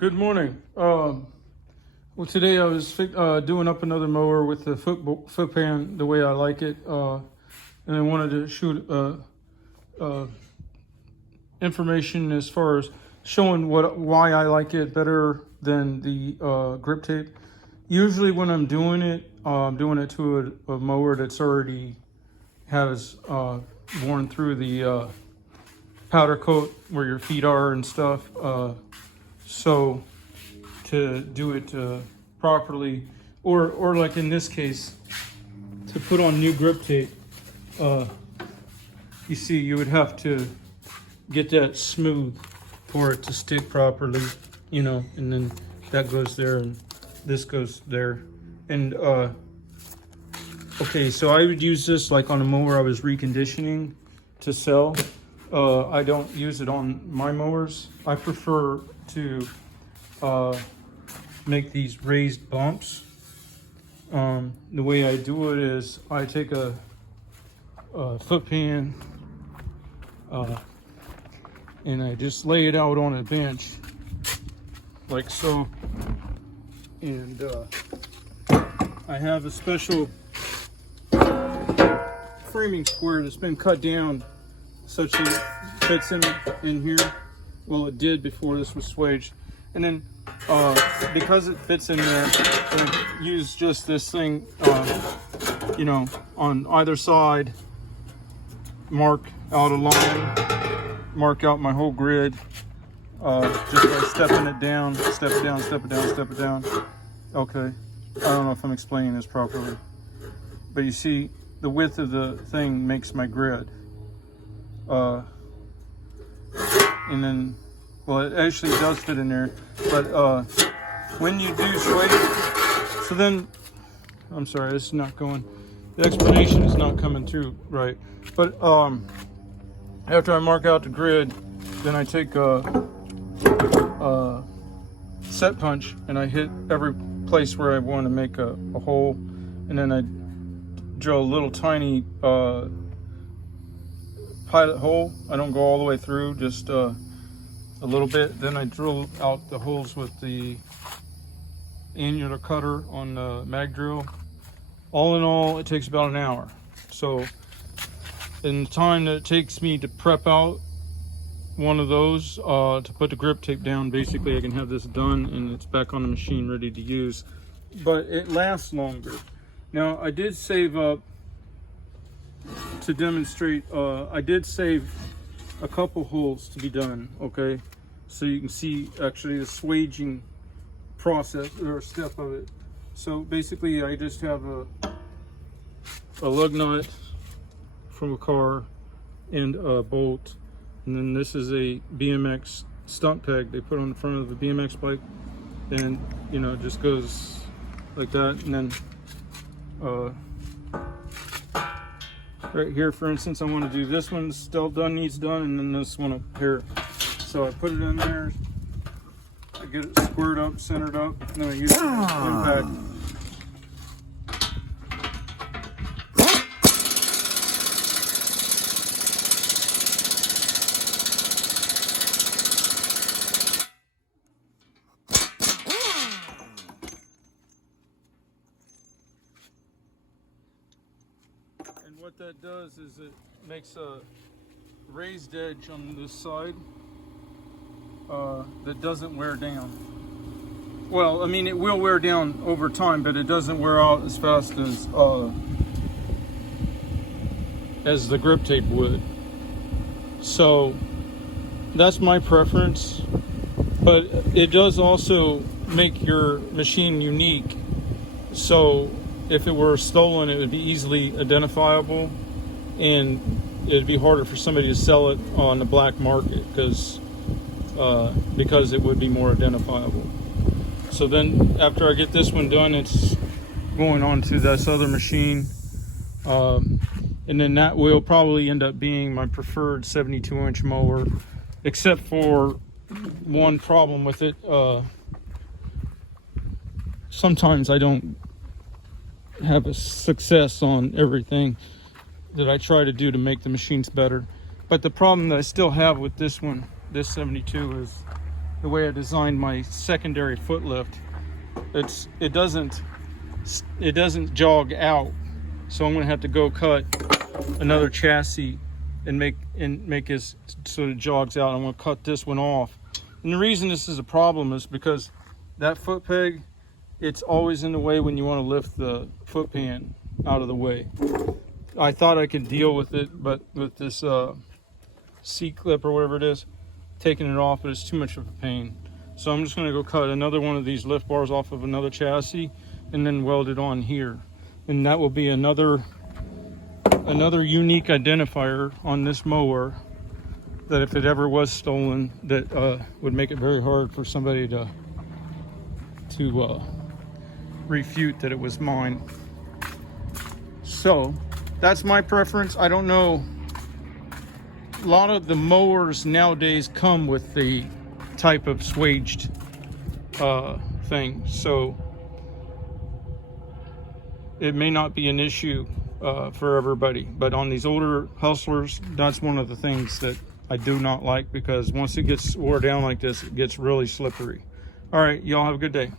Good morning. Well, today I was doing up another mower with the foot pan the way I like it, and I wanted to shoot information as far as showing why I like it better than the grip tape. Usually when I'm doing it to a mower that's already has worn through the powder coat where your feet are and stuff. So to do it properly, or like in this case, to put on new grip tape, you see you would have to get that smooth for it to stick properly, you know, and then that goes there and this goes there. And okay, so I would use this like on a mower I was reconditioning to sell. I don't use it on my mowers. I prefer to make these raised bumps. The way I do it is I take a foot pan and I just lay it out on a bench like so, and I have a special framing square that's been cut down such that it fits in here. Well, it did before this was swaged. And then because it fits in there, I use just this thing, you know, on either side, mark out a line, mark out my whole grid, just by stepping it down, step it down, step it down, step it down. Okay, I don't know if I'm explaining this properly, but you see the width of the thing makes my grid. And then, well, it actually does fit in there, but when you do swage, so then, I'm sorry, this is not going, the explanation is not coming through right. But after I mark out the grid, then I take a set punch and I hit every place where I want to make a hole, and then I drill a little tiny pilot hole. I don't go all the way through, just a little bit. Then I drill out the holes with the annular cutter on the mag drill. All in all, it takes about an hour. So in the time that it takes me to prep out one of those to put the grip tape down, basically I can have this done and it's back on the machine ready to use. But it lasts longer. Now I did save up to demonstrate, I did save a couple holes to be done, okay? So you can see actually the swaging process or step of it. So basically I just have a lug nut from a car and a bolt, and then this is a BMX stump peg they put on the front of the BMX bike, and you know, it just goes like that. And then right here, for instance, I want to do this one still needs done, and then this one up here. So I put it in there, I get it squared up, centered up, and then I use the impact. And what that does is it makes a raised edge on this side that doesn't wear down. Well, I mean, it will wear down over time, but it doesn't wear out as fast as the grip tape would. So that's my preference, but it does also make your machine unique. So if it were stolen, it would be easily identifiable, and it'd be harder for somebody to sell it on the black market because it would be more identifiable. So then after I get this one done, it's going on to this other machine, and then that will probably end up being my preferred 72-inch mower, except for one problem with it. Sometimes I don't have a success on everything that I try to do to make the machines better. But the problem that I still have with this one, this 72, is the way I designed my secondary foot lift, it doesn't jog out. So I'm gonna have to go cut another chassis and make it so it jogs out. I'm gonna cut this one off. And the reason this is a problem is because that foot peg, it's always in the way when you want to lift the foot pan out of the way. I thought I could deal with it, but with this C-clip or whatever it is, taking it off, but it's too much of a pain. So I'm just gonna go cut another one of these lift bars off of another chassis and then weld it on here. And that will be another unique identifier on this mower, that if it ever was stolen, that would make it very hard for somebody to refute that it was mine. So that's my preference. I don't know, a lot of the mowers nowadays come with the type of swaged thing, so it may not be an issue for everybody, but on these older hustlers, that's one of the things that I do not like, because once it gets wore down like this, it gets really slippery. All right, y'all have a good day.